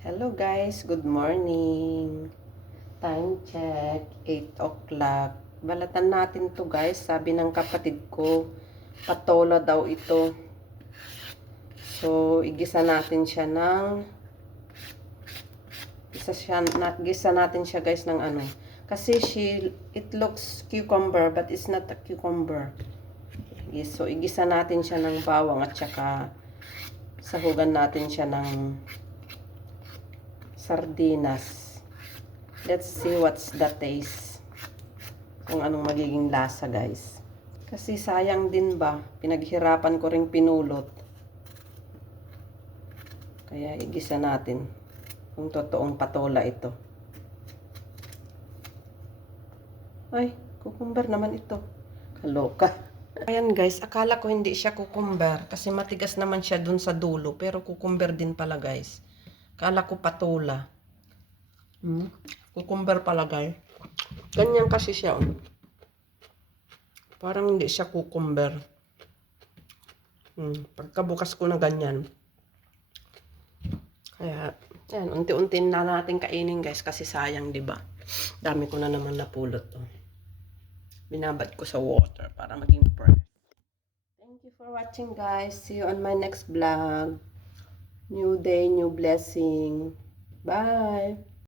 Hello guys, good morning. Time check, 8 o'clock. Balatan natin to guys, sabi ng kapatid ko, patola daw ito. So, igisa natin siya ng, gisa natin siya guys ng ano. Kasi it looks cucumber but it's not a cucumber. Yes, so, igisa natin siya ng bawang at saka sahugan natin siya ng sardinas. Let's see what's the taste. Kung anong magiging lasa, guys. Kasi sayang din ba, pinaghirapan ko ring pinulot. Kaya igisa natin kung totoong patola ito. Ay, cucumber naman ito. Kaloka. Ayan guys, akala ko hindi siya cucumber kasi matigas naman siya dun sa dulo. Pero cucumber din pala guys. Akala ko patola. Cucumber pala guys. Ganyan kasi siya. Parang hindi siya cucumber. Pagkabukas ko na ganyan. Kaya, yan, unti-unti na natin kainin guys kasi sayang, di ba? Dami ko na naman napulot. Binabad ko sa water para maging fresh. Thank you for watching guys. See you on my next vlog. New day, new blessing. Bye!